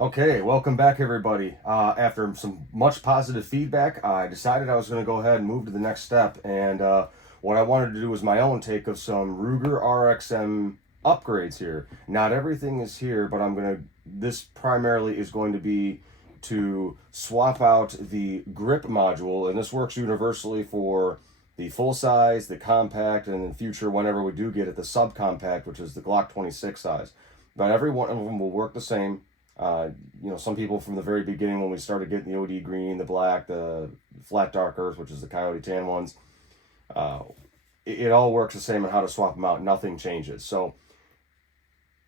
Okay, welcome back everybody. After some much positive feedback, I decided I was going to go ahead and move to the next step. And what I wanted to do was my own take of some Ruger RXM upgrades here. Not everything is here, but this primarily is going to be to swap out the grip module. And this works universally for the full size, the compact, and in the future, whenever we do get it, the subcompact, which is the Glock 26 size. But every one of them will work the same. Some people from the very beginning, when we started getting the OD green, the black, the flat dark earth, which is the coyote tan ones, it all works the same on how to swap them out. Nothing changes. So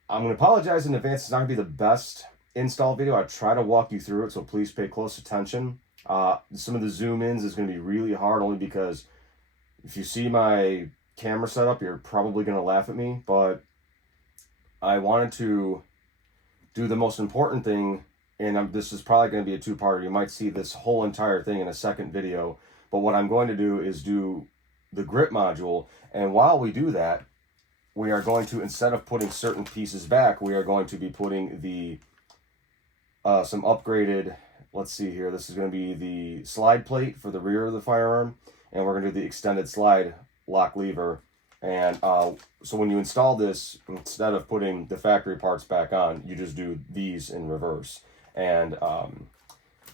I'm going to apologize in advance. It's not going to be the best install video. I try to walk you through it, so please pay close attention. Some of the zoom ins is going to be really hard, only because if you see my camera setup, you're probably going to laugh at me, but I wanted to do the most important thing, and this is probably going to be a two-parter. You might see this whole entire thing in a second video, but what I'm going to do is do the grip module, and while we do that, we are going to, instead of putting certain pieces back, we are going to be putting the some upgraded, let's see here, this is going to be the slide plate for the rear of the firearm, and we're going to do the extended slide lock lever. And so when you install this, instead of putting the factory parts back on, you just do these in reverse. And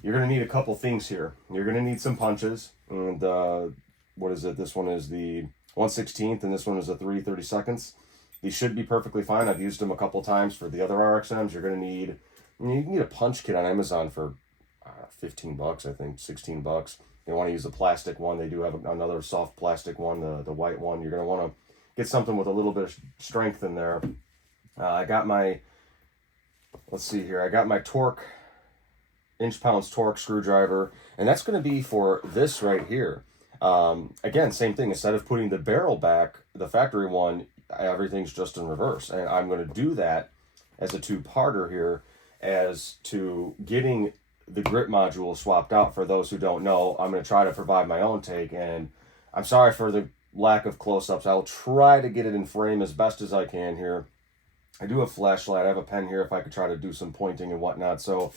you're going to need a couple things here. You're going to need some punches. And what is it? This one is the 1/16th, and this one is a 3/32. These should be perfectly fine. I've used them a couple times for the other RXMs. You're going to need, you can get a punch kit on Amazon for 15 bucks, I think, 16 bucks. You want to use a plastic one. They do have another soft plastic one, the white one. You're going to want to get something with a little bit of strength in there. I got my, let's see here, I got my torque, inch-pounds torque screwdriver, and that's going to be for this right here. Again, same thing. Instead of putting the barrel back, the factory one, everything's just in reverse. And I'm going to do that as a two-parter here, as to getting the grip module swapped out. For those who don't know, I'm going to try to provide my own take, and I'm sorry for the lack of close-ups. I'll try to get it in frame as best as I can here. I do have a flashlight. I have a pen here if I could try to do some pointing and whatnot. So,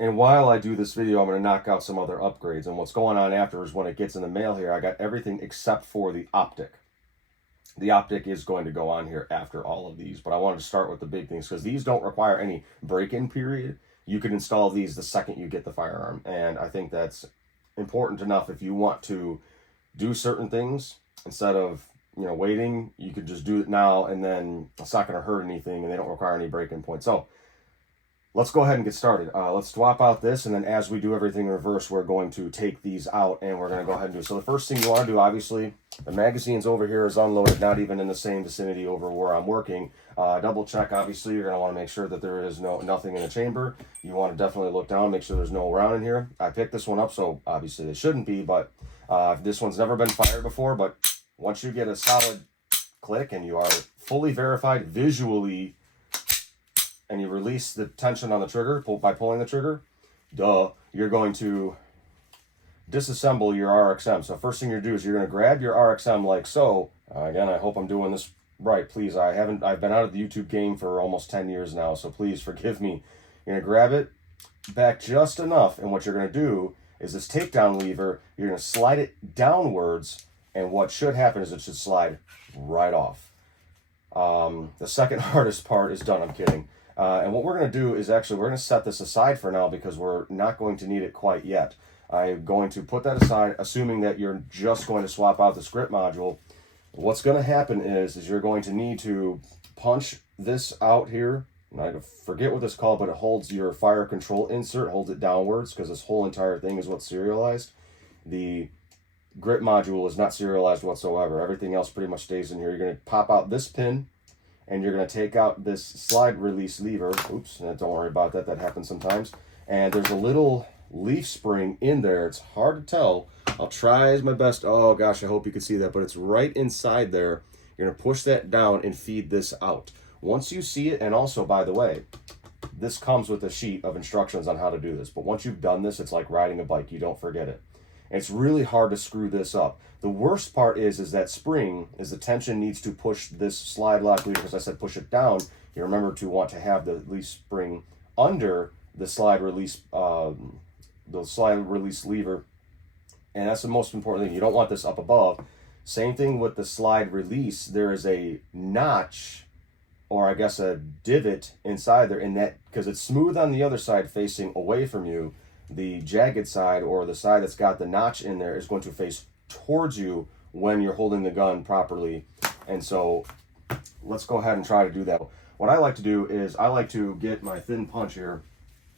and while I do this video, I'm going to knock out some other upgrades. And what's going on after is when it gets in the mail here, I got everything except for the Optic. The Optic is going to go on here after all of these, but I wanted to start with the big things because these don't require any break-in period. You can install these the second you get the firearm, and I think that's important enough. If you want to do certain things, instead of waiting, you could just do it now, and then it's not going to hurt anything, and they don't require any break-in points. So let's go ahead and get started. Let's swap out this, and then as we do everything in reverse, we're going to take these out, and we're going to go ahead and do it. So the first thing you want to do, obviously, the magazine's over here is unloaded, not even in the same vicinity over where I'm working. Double check, obviously, you're going to want to make sure that there is nothing in the chamber. You want to definitely look down, make sure there's no round in here. I picked this one up, so obviously there shouldn't be, but this one's never been fired before. But once you get a solid click and you are fully verified visually, and you release the tension on the trigger by pulling the trigger, you're going to disassemble your RXM. So first thing you're going to do is you're going to grab your RXM like so. Again, I hope I'm doing this right. Please, I've been out of the YouTube game for almost 10 years now, so please forgive me. You're going to grab it back just enough, and what you're going to do is this takedown lever, you're going to slide it downwards, and what should happen is it should slide right off. The second hardest part is done. I'm kidding. And what we're going to do is we're going to set this aside for now because we're not going to need it quite yet. I'm going to put that aside, assuming that you're just going to swap out the grip module. What's going to happen is you're going to need to punch this out here. I forget what this is called, but it holds your fire control insert, holds it downwards, because this whole entire thing is what's serialized. The grip module is not serialized whatsoever. Everything else pretty much stays in here. You're going to pop out this pin, and you're going to take out this slide release lever. Oops, don't worry about that. That happens sometimes. And there's a little leaf spring in there. It's hard to tell. I'll try my best. Oh gosh, I hope you can see that, but it's right inside there. You're going to push that down and feed this out. Once you see it, and also, by the way, this comes with a sheet of instructions on how to do this. But once you've done this, it's like riding a bike. You don't forget it. And it's really hard to screw this up. The worst part is that spring, is the tension needs to push this slide lock lever, because I said push it down. You remember to want to have the leaf spring under the slide release lever, and that's the most important thing. You don't want this up above. Same thing with the slide release. There is a notch, or I guess a divot inside there, in that, because it's smooth on the other side facing away from you. The jagged side, or the side that's got the notch in there, is going to face towards you when you're holding the gun properly. And so let's go ahead and try to do that. What I like to do is I like to get my thin punch here,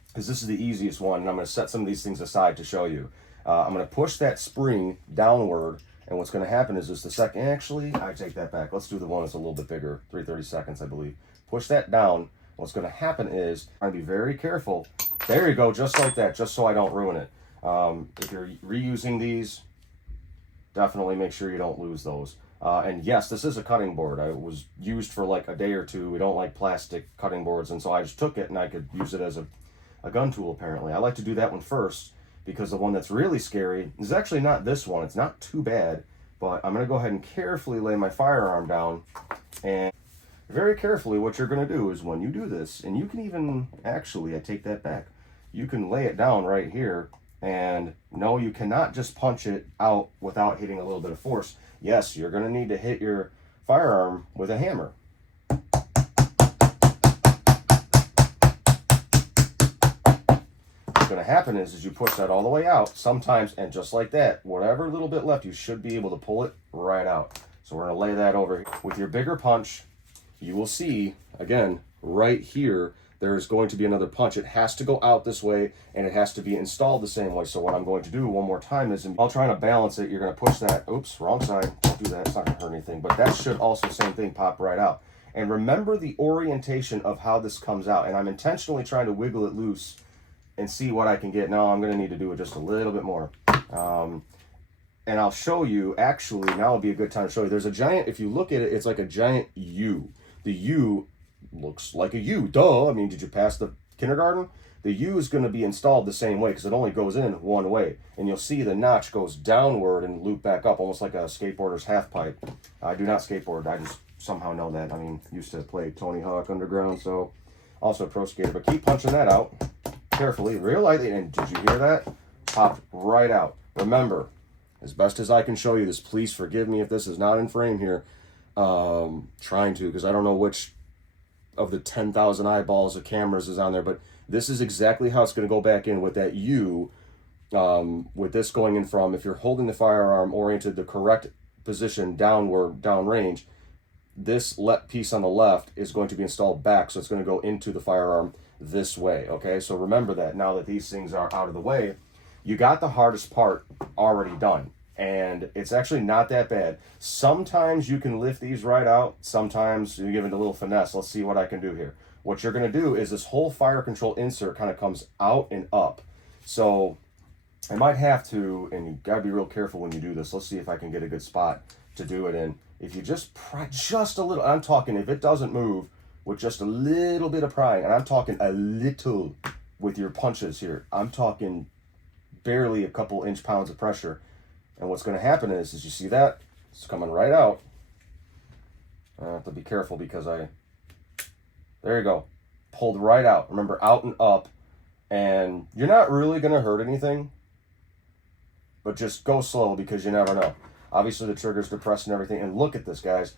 because this is the easiest one, and I'm going to set some of these things aside to show you. I'm going to push that spring downward, and what's going to happen is just the second, actually, I take that back. Let's do the one that's a little bit bigger, 3/32, I believe. Push that down. What's going to happen is I'm going to be very careful. There you go, just like that, just so I don't ruin it. If you're reusing these, definitely make sure you don't lose those. And yes, this is a cutting board. It was used for like a day or two. We don't like plastic cutting boards, and so I just took it and I could use it as a gun tool, apparently. I like to do that one first, because the one that's really scary is actually not this one. It's not too bad, but I'm going to go ahead and carefully lay my firearm down. And very carefully, what you're going to do is when you do this, and you can even, actually, I take that back. You can lay it down right here, and no, you cannot just punch it out without hitting a little bit of force. Yes, you're going to need to hit your firearm with a hammer. What's going to happen is you push that all the way out sometimes, and just like that, whatever little bit left, you should be able to pull it right out. So we're going to lay that over here. With your bigger punch, you will see, again, right here, there's going to be another punch. It has to go out this way, and it has to be installed the same way. So what I'm going to do one more time is, while trying to balance it, you're going to push that. Oops, wrong side. Don't do that. It's not going to hurt anything. But that should also, same thing, pop right out. And remember the orientation of how this comes out. And I'm intentionally trying to wiggle it loose and see what I can get. Now I'm going to need to do it just a little bit more. And I'll show you, actually, now would be a good time to show you. There's a giant, if you look at it, it's like a giant U. The U looks like a U, duh. I mean, did you pass the kindergarten? The U is going to be installed the same way, because it only goes in one way. And you'll see the notch goes downward and loop back up, almost like a skateboarder's half pipe. I do not skateboard. I just somehow know that. I mean, used to play Tony Hawk Underground, so also a pro skater. But keep punching that out carefully, real lightly. And did you hear that? Popped right out. Remember, as best as I can show you this, please forgive me if this is not in frame here. Trying to, because I don't know which of the 10,000 eyeballs of cameras is on there, but this is exactly how it's going to go back in with that U, with this going in from, if you're holding the firearm oriented the correct position downward, downrange, this piece on the left is going to be installed back, so it's going to go into the firearm this way, okay? So remember that now that these things are out of the way, you got the hardest part already done. And it's actually not that bad. Sometimes you can lift these right out. Sometimes you give it a little finesse. Let's see what I can do here. What you're going to do is this whole fire control insert kind of comes out and up. So I might have to, and you got to be real careful when you do this. Let's see if I can get a good spot to do it in. If you just pry just a little, I'm talking if it doesn't move with just a little bit of prying, and I'm talking a little with your punches here. I'm talking barely a couple inch-pounds of pressure. And what's going to happen is you see that? It's coming right out. I have to be careful because there you go. Pulled right out. Remember, out and up. And you're not really going to hurt anything. But just go slow, because you never know. Obviously, the trigger's depressed and everything. And look at this, guys.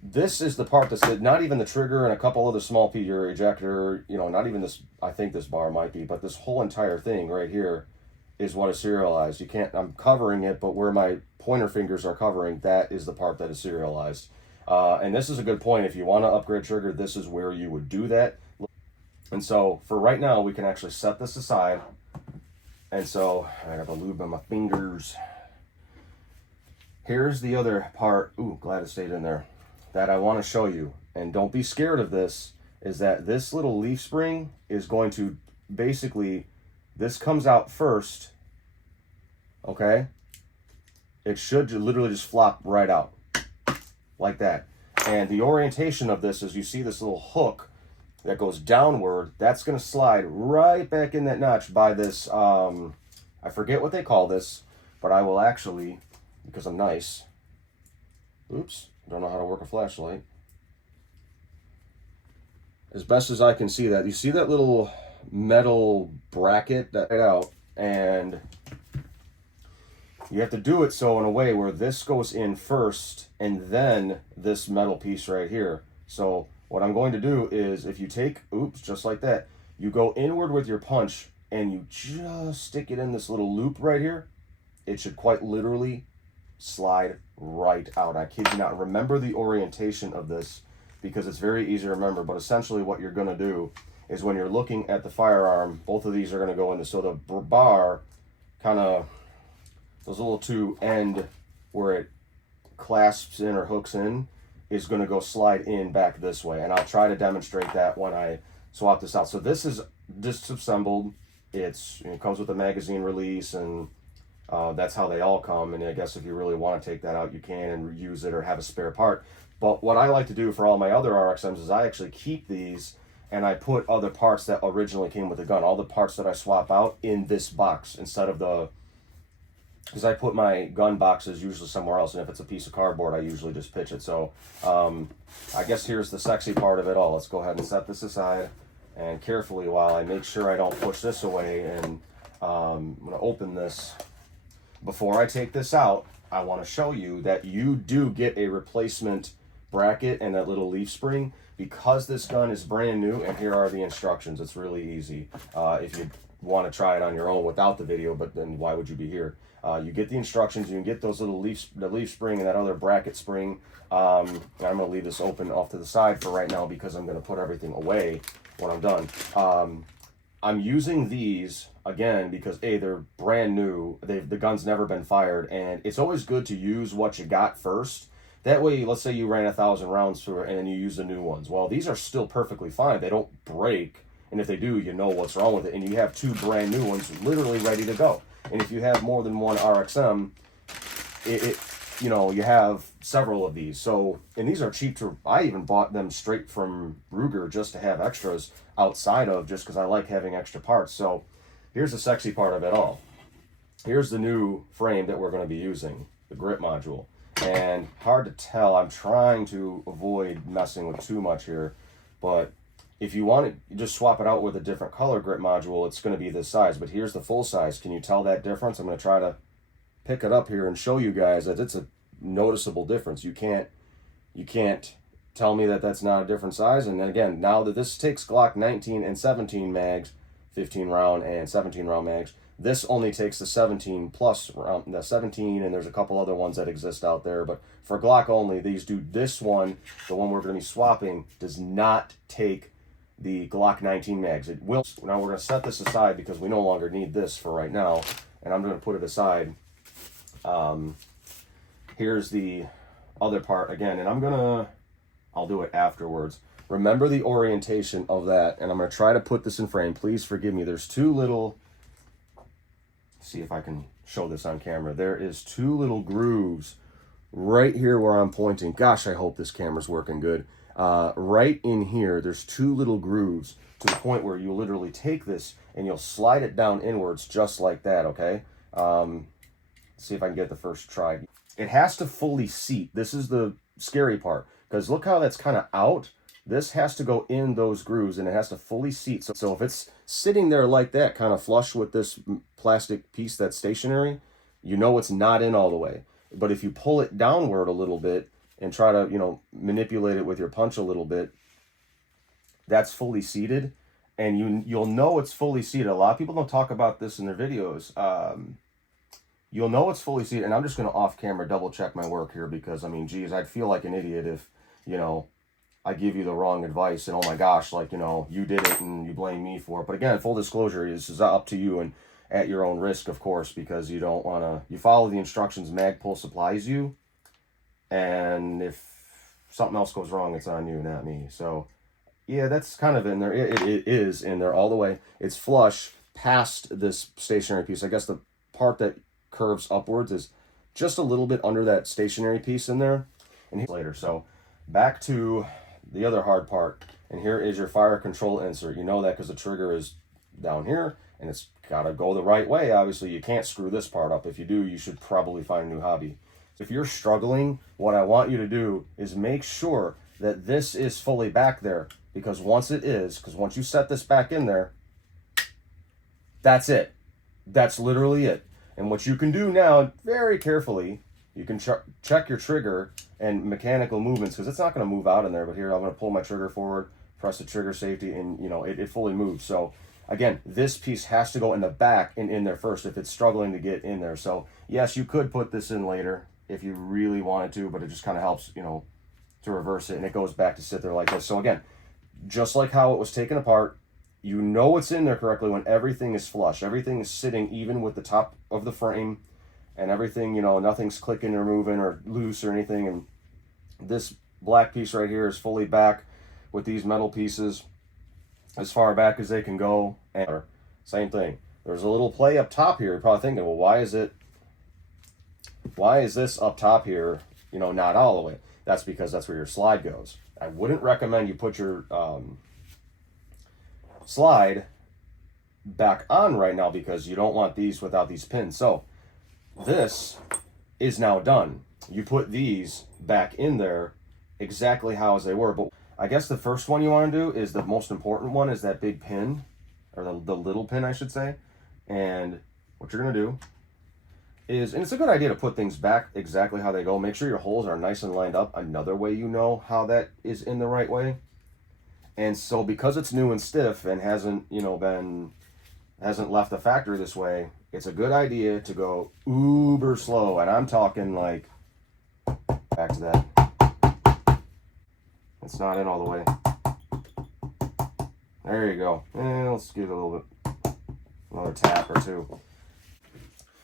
This is the part that's not even the trigger and a couple other small pieces, your ejector, you know, not even this, I think this bar might be, but this whole entire thing right here is what is serialized. You can't, I'm covering it, but where my pointer fingers are covering, that is the part that is serialized. And this is a good point. If you want to upgrade trigger, this is where you would do that. And so for right now, we can actually set this aside. And so I got the lube on my fingers. Here's the other part. Ooh, glad it stayed in there. That I want to show you. And don't be scared of this, is that this little leaf spring is going to basically, this comes out first, okay? It should literally just flop right out, like that. And the orientation of this is, you see this little hook that goes downward, that's going to slide right back in that notch by this, I forget what they call this, but I will actually, because I'm nice, oops, don't know how to work a flashlight. as best as I can see that. You see that little metal bracket that out, and you have to do it so in a way where this goes in first and then this metal piece right here. So what I'm going to do is, if you take, oops, just like that, you go inward with your punch and you just stick it in this little loop right here, it should quite literally slide right out. I kid you not. Remember the orientation of this because it's very easy to remember, but essentially what you're going to do is when you're looking at the firearm, both of these are going to go into, so the bar kind of, those little two end where it clasps in or hooks in is going to go slide in back this way, and I'll try to demonstrate that when I swap this out. So this is disassembled. It comes with a magazine release, and that's how they all come. And I guess if you really want to take that out, you can and use it or have a spare part. But what I like to do for all my other RXMs is I actually keep these and I put other parts that originally came with the gun, all the parts that I swap out, in this box instead of the, because I put my gun boxes usually somewhere else, and if it's a piece of cardboard, I usually just pitch it. So I guess here's the sexy part of it all. Let's go ahead and set this aside, and carefully, while I make sure I don't push this away, and I'm going to open this. Before I take this out, I want to show you that you do get a replacement bracket and that little leaf spring because this gun is brand new, and here are the instructions. It's really easy if you want to try it on your own without the video, but then why would you be here? You get the instructions, you can get those little the leaf spring and that other bracket spring. I'm going to leave this open off to the side for right now because I'm going to put everything away when I'm done. I'm using these again because A, they're brand new, the gun's never been fired, and it's always good to use what you got first. That way, let's say you ran 1,000 rounds through it and then you use the new ones. Well, these are still perfectly fine. They don't break, and if they do, you know what's wrong with it, and you have two brand new ones literally ready to go. And if you have more than one RXM, you know, you have several of these. So, and these are cheap to, I even bought them straight from Ruger just to have extras outside of, just because I like having extra parts. So here's the sexy part of it all. Here's the new frame that we're going to be using, the grip module. And hard to tell, I'm trying to avoid messing with too much here, but if you want it, you just swap it out with a different color grip module, it's going to be this size. But here's the full size. Can you tell that difference? I'm going to try to pick it up here and show you guys that it's a noticeable difference. You can't tell me that that's not a different size. And then again, now that this takes Glock 19 and 17 mags, 15 round and 17 round mags, this only takes the 17 plus round, the 17, and there's a couple other ones that exist out there. But for Glock only, these do. This one, the one we're going to be swapping, does not take the Glock 19 mags. It will. Now we're going to set this aside because we no longer need this for right now, and I'm going to put it aside. Here's the other part again, and I'll do it afterwards. Remember the orientation of that, and I'm going to try to put this in frame. Please forgive me. There's two little, see if I can show this on camera. There is two little grooves right here where I'm pointing. Gosh, I hope this camera's working good. Right in here, there's two little grooves to the point where you literally take this and you'll slide it down inwards just like that, okay? See if I can get the first try. It has to fully seat. This is the scary part, because look how that's kind of out. This has to go in those grooves, and it has to fully seat. So if it's sitting there like that, kind of flush with this plastic piece that's stationary, you know it's not in all the way. But if you pull it downward a little bit and try to, you know, manipulate it with your punch a little bit, that's fully seated, and you'll know it's fully seated. A lot of people don't talk about this in their videos. You'll know it's fully seated, and I'm just going to off-camera double-check my work here because, I mean, geez, I'd feel like an idiot if, you know, I give you the wrong advice and, oh my gosh, like, you know, you did it and you blame me for it. But again, full disclosure, this is up to you and at your own risk, of course, because you don't want to, you follow the instructions Magpul supplies you, and if something else goes wrong, it's on you, not me. So, yeah, that's kind of in there. It is in there all the way. It's flush past this stationary piece. I guess the part that curves upwards is just a little bit under that stationary piece in there. And later, so back to the other hard part, and here is your fire control insert. You know that because the trigger is down here, and it's got to go the right way. Obviously, you can't screw this part up. If you do, you should probably find a new hobby. If you're struggling, what I want you to do is make sure that this is fully back there. because once you set this back in there, that's it. That's literally it. And what you can do now, very carefully, you can check your trigger and mechanical movements, because it's not going to move out in there. But here, I'm going to pull my trigger forward, press the trigger safety, and you know it fully moves. So again, this piece has to go in the back and in there first if it's struggling to get in there. So yes, you could put this in later if you really wanted to, but it just kind of helps, you know, to reverse it, and it goes back to sit there like this. So again, just like how it was taken apart, you know it's in there correctly when everything is flush. Everything is sitting even with the top of the frame, and everything, you know, nothing's clicking or moving or loose or anything. And this black piece right here is fully back with these metal pieces as far back as they can go. And same thing. There's a little play up top here. You're probably thinking, well, why is this up top here, you know, not all the way? That's because that's where your slide goes. I wouldn't recommend you put your slide back on right now, because you don't want these without these pins. So this is now done. You put these back in there exactly how as they were. But I guess the first one you want to do is the most important one, is that big pin, or the little pin I should say. And what you're going to do is, and it's a good idea to put things back exactly how they go. Make sure your holes are nice and lined up. Another way you know how that is in the right way. And so because it's new and stiff and hasn't, you know, hasn't left the factory this way, it's a good idea to go uber slow. And I'm talking like, back to that. It's not in all the way. There you go. And let's give it a little bit, another tap or two.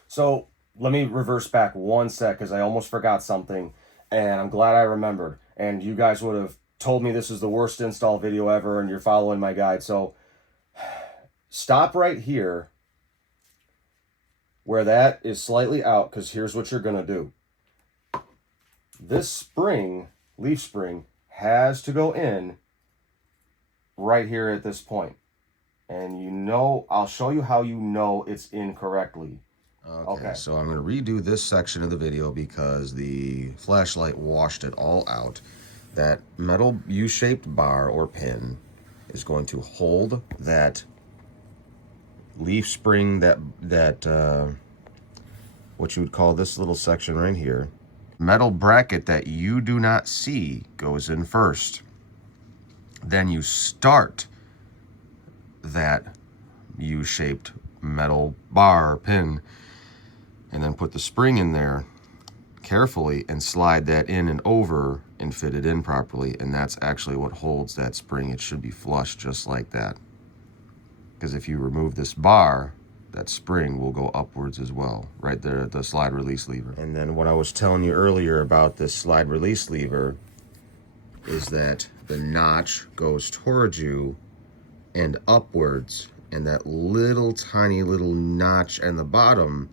So let me reverse back one sec, because I almost forgot something, and I'm glad I remembered. And you guys would have told me this is the worst install video ever, and you're following my guide. So stop right here where that is slightly out, because here's what you're going to do. This spring, leaf spring, has to go in right here at this point. And you know, I'll show you how you know it's in correctly. Okay, so I'm going to redo this section of the video because the flashlight washed it all out. That metal U-shaped bar or pin is going to hold that leaf spring, that what you would call this little section right here. Metal bracket that you do not see goes in first. Then you start that U-shaped metal bar or pin, and then put the spring in there carefully and slide that in and over and fit it in properly. And that's actually what holds that spring. It should be flush just like that. Because if you remove this bar, that spring will go upwards as well, right there at the slide release lever. And then what I was telling you earlier about this slide release lever is that the notch goes towards you and upwards, and that little tiny little notch in the bottom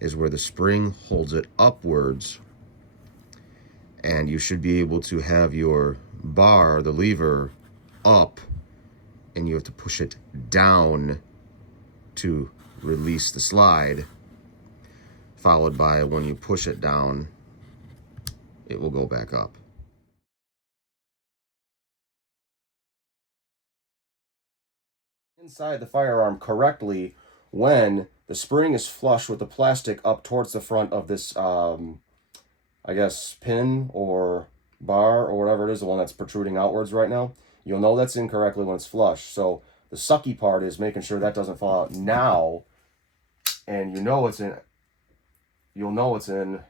is where the spring holds it upwards. And you should be able to have your bar, the lever, up, and you have to push it down to release the slide, followed by when you push it down, it will go back up. Inside the firearm correctly when the spring is flush with the plastic up towards the front of this, I guess, pin or bar or whatever it is, the one that's protruding outwards right now. You'll know that's in correctly when it's flush. So the sucky part is making sure that doesn't fall out now, and you know it's in. You'll know it's in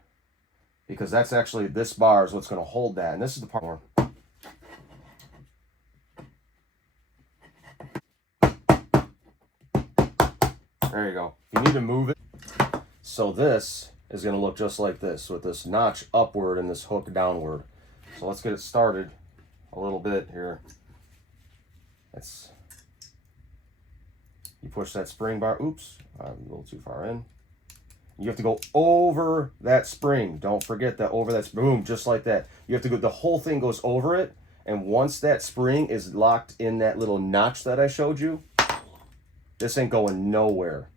because that's actually, this bar is what's going to hold that, and this is the part more. There you go. If you need to move it. So this is going to look just like this, with this notch upward and this hook downward. So let's get it started a little bit here. You push that spring bar. Oops, I'm a little too far in. You have to go over that spring. Don't forget that, over that, boom, just like that. You have to go, the whole thing goes over it. And once that spring is locked in that little notch that I showed you, this ain't going nowhere.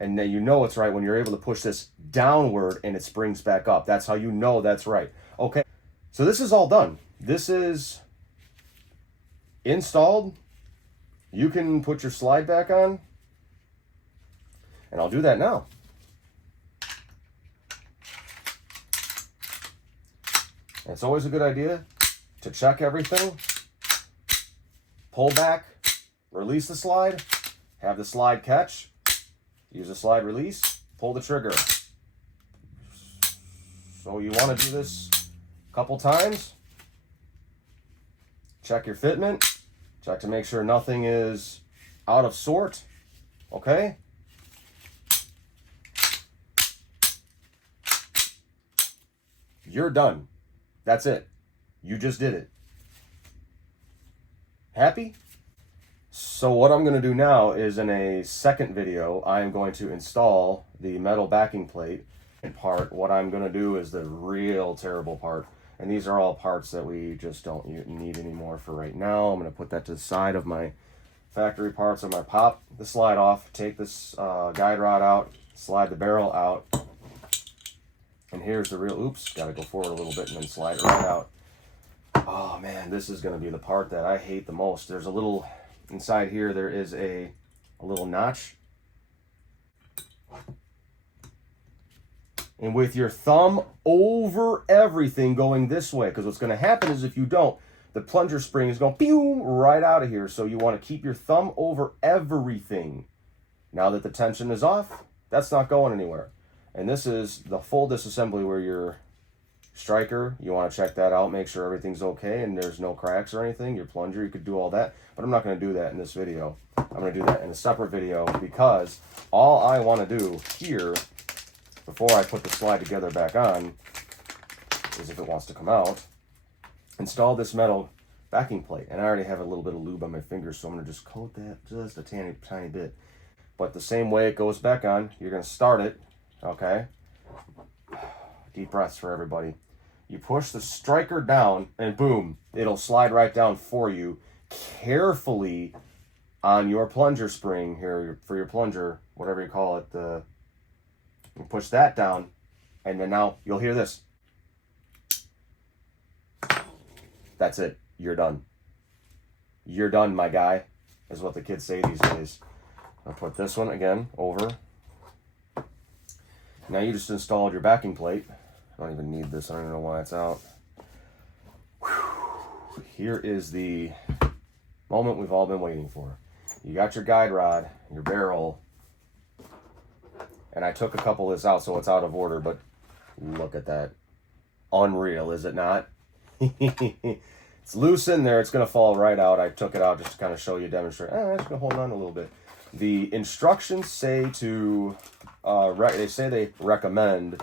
And then you know it's right when you're able to push this downward and it springs back up. That's how you know that's right. Okay, so this is all done. This is installed, you can put your slide back on, and I'll do that now. And it's always a good idea to check everything, pull back, release the slide, have the slide catch, use the slide release, pull the trigger. So you want to do this a couple times. Check your fitment, check to make sure nothing is out of sort, okay? You're done. That's it. You just did it. Happy? So what I'm going to do now is, in a second video, I am going to install the metal backing plate and part. What I'm going to do is the real terrible part. And these are all parts that we just don't need anymore for right now. I'm going to put that to the side of my factory parts. I'm going to pop the slide off, take this guide rod out, slide the barrel out. And here's the real, oops, got to go forward a little bit and then slide it right out. Oh man, this is going to be the part that I hate the most. There's a little, inside here, there is a little notch. And with your thumb over everything going this way, because what's going to happen is if you don't, the plunger spring is going pew right out of here. So you want to keep your thumb over everything. Now that the tension is off, that's not going anywhere. And this is the full disassembly where your striker, you want to check that out, make sure everything's okay and there's no cracks or anything. Your plunger, you could do all that, but I'm not going to do that in this video. I'm going to do that in a separate video, because all I want to do here, before I put the slide together back on, is, if it wants to come out, install this metal backing plate. And I already have a little bit of lube on my fingers, so I'm going to just coat that just a tiny bit. But the same way it goes back on, you're going to start it. Okay, deep breaths for everybody. You push the striker down and boom, it'll slide right down for you, carefully on your plunger spring here, for your plunger, whatever you call it. You push that down, and then now you'll hear this. That's it. You're done. You're done, my guy, is what the kids say these days. I'll put this one again over. Now you just installed your backing plate. I don't even need this. I don't even know why it's out. Whew. Here is the moment we've all been waiting for. You got your guide rod, your barrel, and I took a couple of this out so it's out of order, but look at that. Unreal, is it not? It's loose in there. It's going to fall right out. I took it out just to kind of show you, demonstrate. I'm just going to hold on a little bit. The instructions say to... they recommend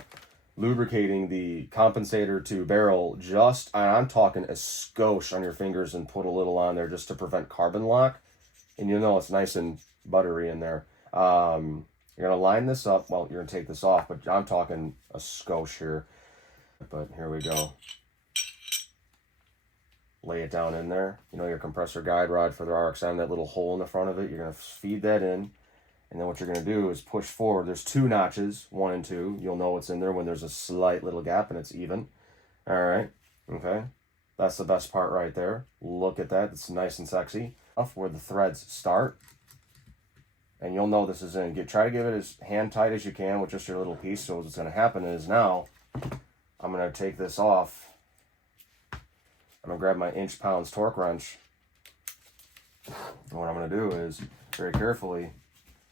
lubricating the compensator to barrel just, I'm talking a skosh on your fingers, and put a little on there just to prevent carbon lock. And you know it's nice and buttery in there. You're going to line this up. Well, you're going to take this off, but I'm talking a skosh here. But here we go. Lay it down in there. You know your compressor guide rod for the RXM, that little hole in the front of it. You're going to feed that in. And then what you're going to do is push forward. There's 2 notches, 1 and 2. You'll know what's in there when there's a slight little gap and it's even. All right. Okay. That's the best part right there. Look at that. It's nice and sexy. Off where the threads start. And you'll know this is in. Try to give it as hand tight as you can with just your little piece. So what's going to happen is, now I'm going to take this off. I'm going to grab my inch-pounds torque wrench. And what I'm going to do is, very carefully,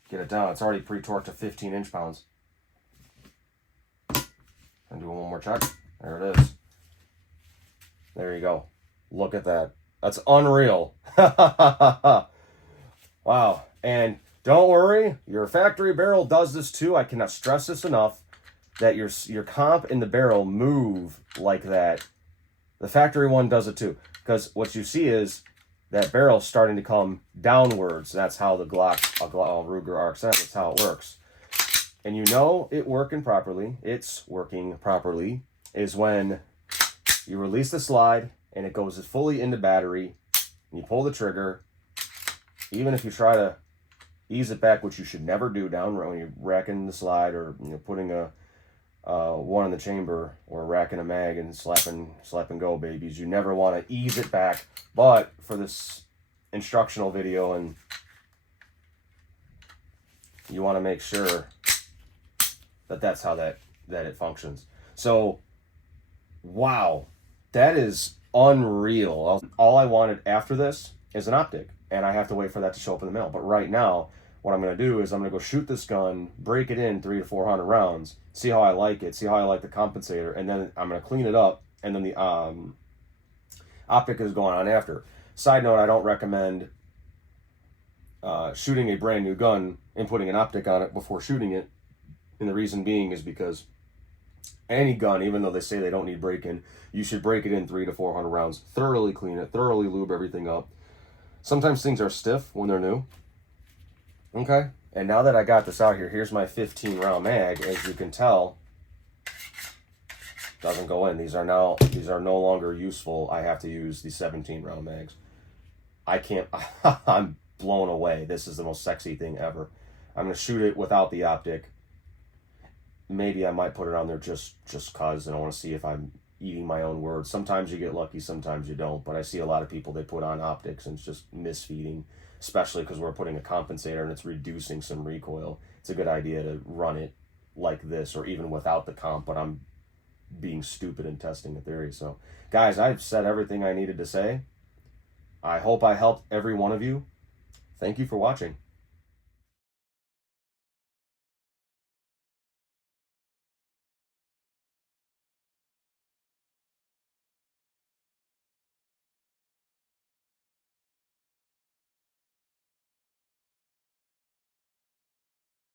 get it down. It's already pre-torqued to 15 inch-pounds. And do one more check. There it is. There you go. Look at that. That's unreal. Wow. And don't worry, your factory barrel does this too. I cannot stress this enough, that your comp and the barrel move like that. The factory one does it too. Because what you see is that barrel's starting to come downwards. That's how the Glock, Ruger RXM, that's how it works. And you know it's working properly is when you release the slide and it goes fully into battery, and you pull the trigger. Even if you try to ease it back, which you should never do down when you're racking the slide, or putting a one in the chamber, or racking a mag and slap and go babies. You never want to ease it back. But for this instructional video, and you want to make sure that that's how that it functions. So, wow, that is unreal. All I wanted after this is an optic, and I have to wait for that to show up in the mail. But right now, what I'm going to do is I'm going to go shoot this gun, break it in 300 to 400 rounds, see how I like it, see how I like the compensator, and then I'm going to clean it up, and then the optic is going on after. Side note, I don't recommend shooting a brand new gun and putting an optic on it before shooting it. And the reason being is because any gun, even though they say they don't need break-in, you should break it in 300 to 400 rounds, thoroughly clean it, thoroughly lube everything up. Sometimes things are stiff when they're new. Okay, and now that I got this out here, here's my 15 round mag. As you can tell, doesn't go in. These are no longer useful. I have to use the 17 round mags. I can't, I'm blown away. This is the most sexy thing ever. I'm going to shoot it without the optic. Maybe I might put it on there just cause, and I want to see if I'm eating my own words. Sometimes you get lucky, sometimes you don't, but I see a lot of people, they put on optics and it's just misfeeding, especially because we're putting a compensator and it's reducing some recoil. It's a good idea to run it like this or even without the comp, but I'm being stupid and testing the theory. So guys, I've said everything I needed to say. I hope I helped every one of you. Thank you for watching.